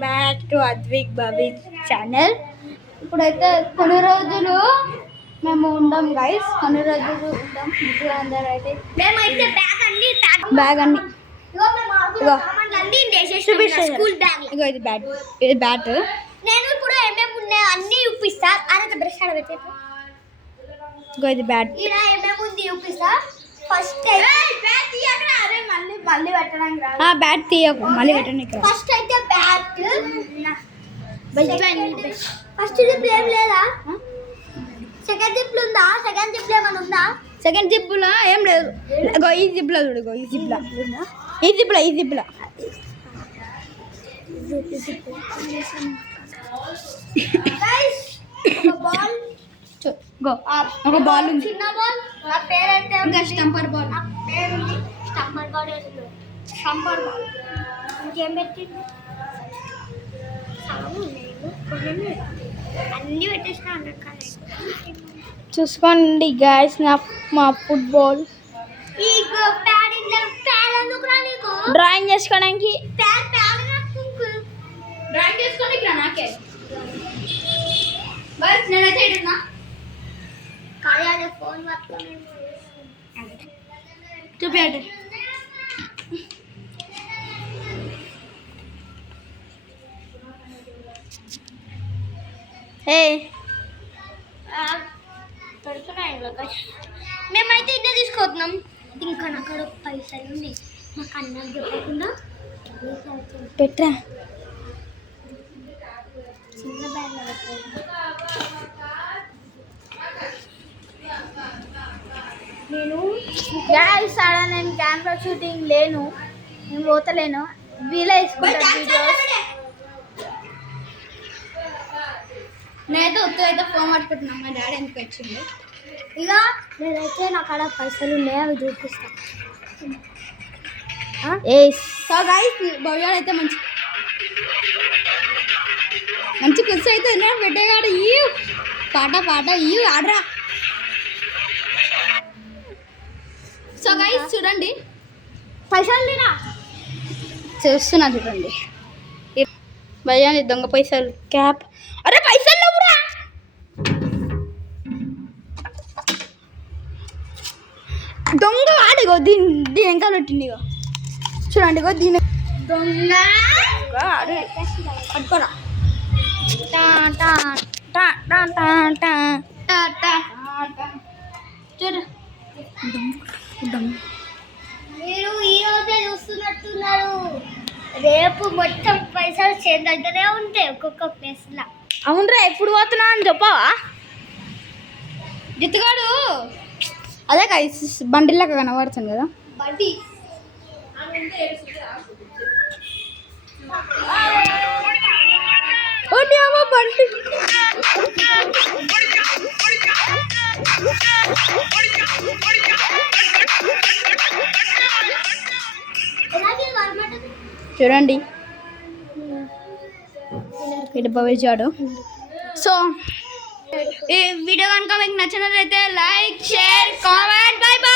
Back to Advik Bobby channel. ఇప్పుడైతే కొన్ని రోజులు మేము ఉందాం గైస్, కొన్ని రోజులు ఉందాం. ఇప్పుడు అందరూ అయితే మేమైతే బ్యాగ్ అన్ని ఇగో ఇది బ్యాట్, ఇది బ్యాట్. నేను ఇప్పుడు ఏమేమి ఉన్నాయి అన్ని చూపిస్తా. అరే బ్రష్ ఆడబెట్టే ఇగో ఇది బ్యాట్. ఇలా ఏమేమి ఉంది చూపిస్తా. ఫస్ట్ మళ్ళీ పెట్టడానికి రాదు. బ్యాట్ తీయకు, మళ్ళీ పెట్టడానికి రాదు. ఫస్ట్ అయితే బ్యాట్. ఫస్ట్ జిప్ ఏం లేదా? సెకండ్ జిప్ ఉందా? సెకండ్ జిప్ ఏమైనా ఉందా? సెకండ్ జిప్లో ఏం లేదు. ఇగో ఈ జిప్లో చూడు, ఇగో ఈ జిప్లో, ఈ జిప్లో, ఈ జిప్లో. బాల్ గో, ఒక బాల్ ఉంది, చిన్న బాల్. నా పేరైతే ఇంకా స్టంపర్ బాల్. నా పేరు ఉంది స్టంపర్ బాల్. స్టంపర్ బాల్ ఇంకేం పెట్టింది? అన్నీ పెట్టేసిన అన్నట్టు చూసుకోండి గాయస్, మా ఫుట్బాల్ డ్రాయింగ్ చేసుకోవడానికి. డ్రాయింగ్ చేసుకోండి నాకే బస్. నేనైతే ఇడున్నా ఫోన్ పట్టుకొని చూపించండి. పెడుతున్నాయి. మేమైతే ఇదే తీసుకొస్తున్నాం. ఇంకా నాక్కడ పైసలు ఉన్నాయి. మాకు అన్నం చెప్పకుండా పెట్టరా చిన్న బ్యాగ్లో నేను గాయస్ ఆడ నేను కెమెరా షూటింగ్ లేను, నేను పోతలేను. వీలే వేసుకుంటాను వీడియోస్. నేనైతే ఉత్తు అయితే ఫోన్ పట్టుకుంటున్నాను. మా డాడీ ఎందుకు వచ్చింది. ఇక నేనైతే నా కాడ పైసలు ఉన్నాయి, అవి చూపిస్తాను. సో గైస్ భవ్యాలు అయితే మంచి మంచి కుర్చీ అయితే పెట్టేగాడు. ఈ పాట పాట ఈ ఆడరా. సో గైస్ చూడండి, పైసలు లేనా చూస్తున్నా చూడండి. భయ్యాని దొంగ పైసలు క్యాప్. అరే పైసలు లేవురా. దొంగ ఆడిగో దీని దీని వెనకాల పెట్టింది. ఇగో చూడండి, ఇగో దీని దొంగ ఆడు పట్టుకోరా. చూడు మీరు ఈ రోజే చూస్తున్నట్టున్నారు. రేపు మొత్తం పైసలు చేద్దంటూనే ఉంటాయి ఒక్కొక్క ప్లేస్లో. అవునరా, ఎప్పుడు పోతున్నా అని చెప్పావా జిత్తుగాడు? అదే కదా బండిలాగా కనబడుతుంది కదా బండి. బండి చూడండి, ఇటు భవిష్యాడు. సో ఈ వీడియో కనుక మీకు నచ్చినట్లయితే like, share, comment. By by.